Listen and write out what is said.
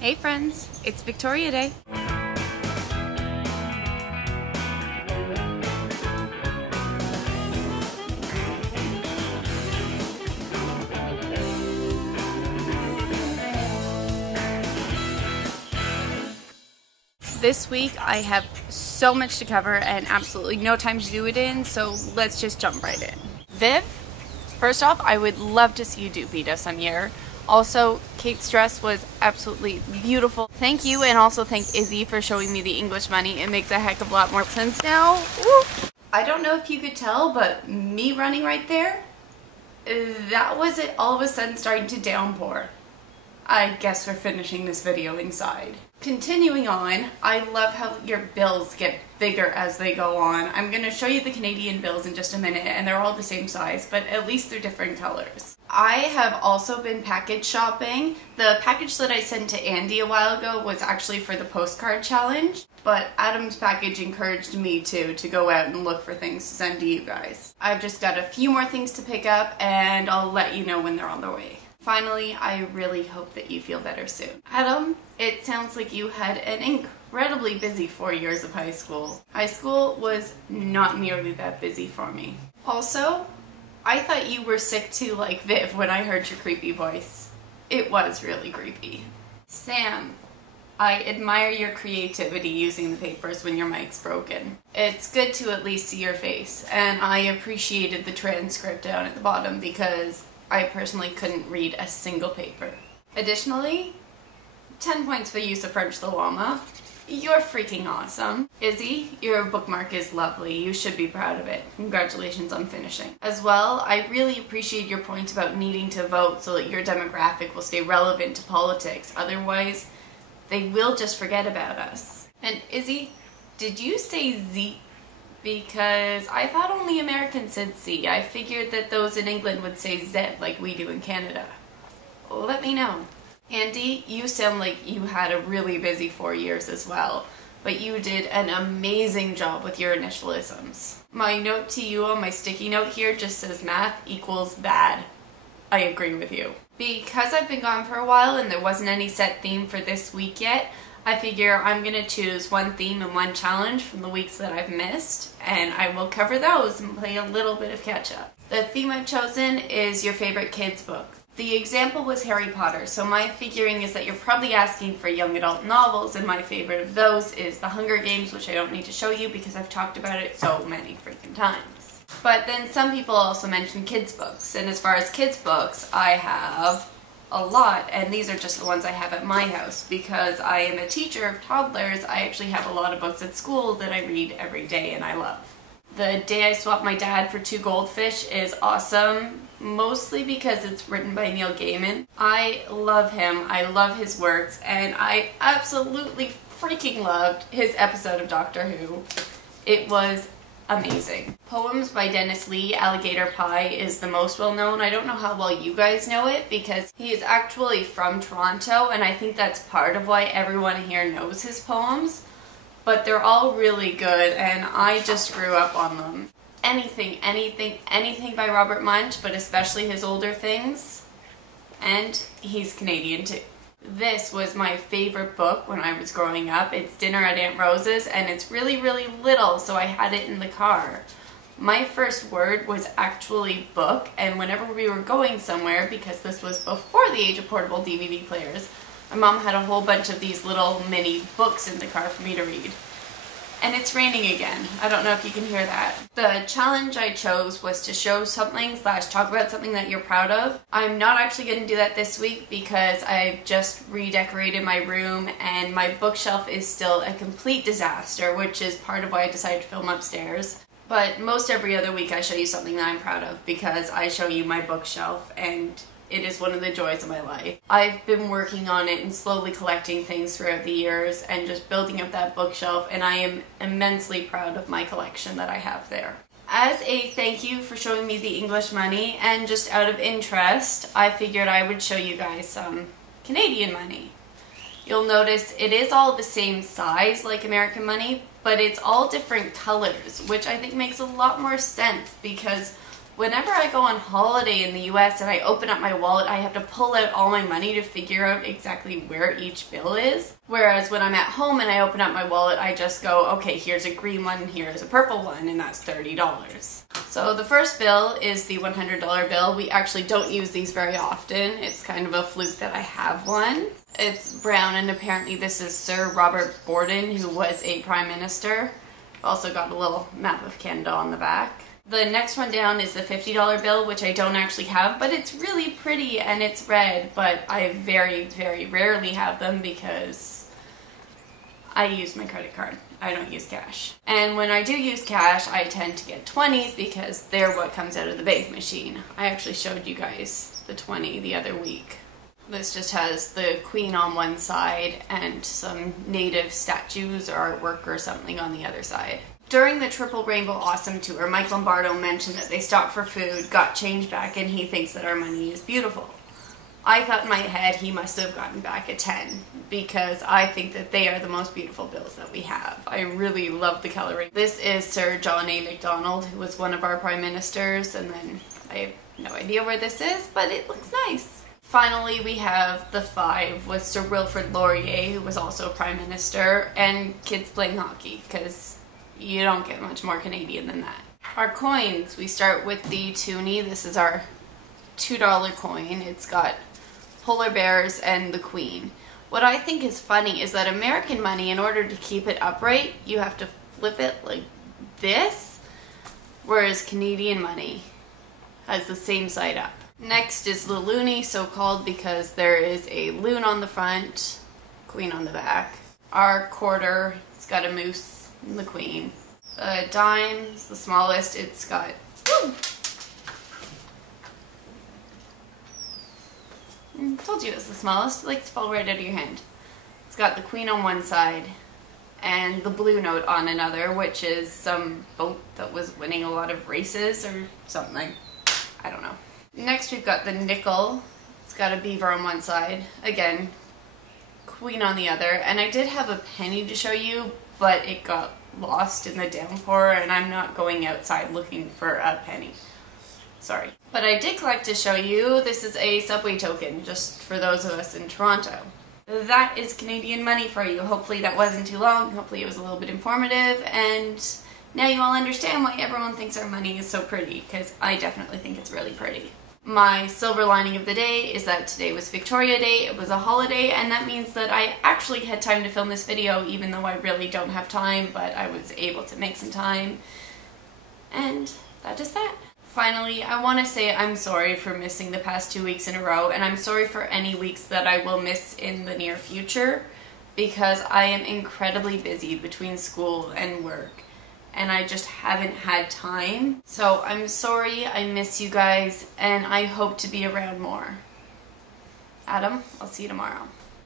Hey friends, it's Victoria Day. This week I have so much to cover and absolutely no time to do it in, so let's just jump right in. Viv, first off, I would love to see you do Vita some year. Also, Kate's dress was absolutely beautiful. Thank you, and also thank Izzy for showing me the English money. It makes a heck of a lot more sense now. Woo. I don't know if you could tell, but me running right there, that was it all of a sudden starting to downpour. I guess we're finishing this video inside. Continuing on, I love how your bills get bigger as they go on. I'm going to show you the Canadian bills in just a minute, and they're all the same size, but at least they're different colors. I have also been package shopping. The package that I sent to Andy a while ago was actually for the postcard challenge, but Adam's package encouraged me to go out and look for things to send to you guys. I've just got a few more things to pick up, and I'll let you know when they're on their way. Finally, I really hope that you feel better soon. Adam, it sounds like you had an incredibly busy 4 years of high school. High school was not nearly that busy for me. Also, I thought you were sick too like Viv when I heard your creepy voice. It was really creepy. Sam, I admire your creativity using the papers when your mic's broken. It's good to at least see your face, and I appreciated the transcript down at the bottom because I personally couldn't read a single paper. Additionally, 10 points for the use of French the llama. You're freaking awesome. Izzy, your bookmark is lovely. You should be proud of it. Congratulations on finishing. As well, I really appreciate your point about needing to vote so that your demographic will stay relevant to politics. Otherwise, they will just forget about us. And Izzy, did you say Z? Because I thought only Americans said C. I figured that those in England would say Z like we do in Canada. Let me know. Andy, you sound like you had a really busy 4 years as well, but you did an amazing job with your initialisms. My note to you on my sticky note here just says math equals bad. I agree with you. Because I've been gone for a while and there wasn't any set theme for this week yet, I figure I'm going to choose one theme and one challenge from the weeks that I've missed, and I will cover those and play a little bit of catch up. The theme I've chosen is your favorite kids book. The example was Harry Potter, so my figuring is that you're probably asking for young adult novels, and my favorite of those is The Hunger Games, which I don't need to show you because I've talked about it so many freaking times. But then some people also mention kids books, and as far as kids books, I have a lot, and these are just the ones I have at my house. Because I am a teacher of toddlers, I actually have a lot of books at school that I read every day and I love. The Day I Swapped My Dad for Two Goldfish is awesome, mostly because it's written by Neil Gaiman. I love him, I love his works, and I absolutely freaking loved his episode of Doctor Who. It was amazing. Poems by Dennis Lee, Alligator Pie, is the most well known. I don't know how well you guys know it because he is actually from Toronto, and I think that's part of why everyone here knows his poems. But they're all really good, and I just grew up on them. Anything by Robert Munch, but especially his older things. And he's Canadian too. This was my favorite book when I was growing up. It's Dinner at Aunt Rose's, and it's really, really little, so I had it in the car. My first word was actually book, and whenever we were going somewhere, because this was before the age of portable DVD players, my mom had a whole bunch of these little mini books in the car for me to read. And it's raining again. I don't know if you can hear that. The challenge I chose was to show something / talk about something that you're proud of. I'm not actually going to do that this week because I've just redecorated my room and my bookshelf is still a complete disaster, which is part of why I decided to film upstairs. But most every other week I show you something that I'm proud of because I show you my bookshelf, and it is one of the joys of my life. I've been working on it and slowly collecting things throughout the years and just building up that bookshelf, and I am immensely proud of my collection that I have there. As a thank you for showing me the English money, and just out of interest, I figured I would show you guys some Canadian money. You'll notice it is all the same size like American money, but it's all different colors, which I think makes a lot more sense because Whenever I go on holiday in the US and I open up my wallet, I have to pull out all my money to figure out exactly where each bill is. Whereas when I'm at home and I open up my wallet, I just go, okay, here's a green one, here's a purple one, and that's $30. So the first bill is the $100 bill. We actually don't use these very often. It's kind of a fluke that I have one. It's brown, and apparently this is Sir Robert Borden, who was a prime minister. Also got a little map of Canada on the back. The next one down is the $50 bill, which I don't actually have, but it's really pretty and it's red, but I very, very rarely have them because I use my credit card. I don't use cash. And when I do use cash, I tend to get 20s because they're what comes out of the bank machine. I actually showed you guys the 20 the other week. This just has the Queen on one side and some native statues or artwork or something on the other side. During the Triple Rainbow Awesome Tour, Mike Lombardo mentioned that they stopped for food, got change back, and he thinks that our money is beautiful. I thought in my head he must have gotten back a 10 because I think that they are the most beautiful bills that we have. I really love the coloring. This is Sir John A. Macdonald, who was one of our prime ministers, and then I have no idea where this is, but it looks nice. Finally, we have the 5 with Sir Wilfrid Laurier, who was also prime minister, and kids playing hockey, because you don't get much more Canadian than that. Our coins, we start with the toonie. This is our $2 coin. It's got polar bears and the Queen. What I think is funny is that American money, in order to keep it upright, you have to flip it like this, whereas Canadian money has the same side up. Next is the loonie, so called because there is a loon on the front, Queen on the back. Our quarter, it's got a moose and the Queen. The dime is the smallest. It's got told you it's the smallest. It likes to fall right out of your hand. It's got the Queen on one side and the blue note on another, which is some boat that was winning a lot of races or something. I don't know. Next we've got the nickel. It's got a beaver on one side. Again, Queen on the other. And I did have a penny to show you, but it got lost in the downpour and I'm not going outside looking for a penny. Sorry. But I did collect to show you. This is a subway token, just for those of us in Toronto. That is Canadian money for you. Hopefully that wasn't too long. Hopefully it was a little bit informative, and now you all understand why everyone thinks our money is so pretty, because I definitely think it's really pretty. My silver lining of the day is that today was Victoria Day. It was a holiday, and that means that I actually had time to film this video, even though I really don't have time, but I was able to make some time. And that is that. Finally, I want to say I'm sorry for missing the past 2 weeks in a row, and I'm sorry for any weeks that I will miss in the near future, because I am incredibly busy between school and work, and I just haven't had time. So I'm sorry, I miss you guys, and I hope to be around more. Adam, I'll see you tomorrow.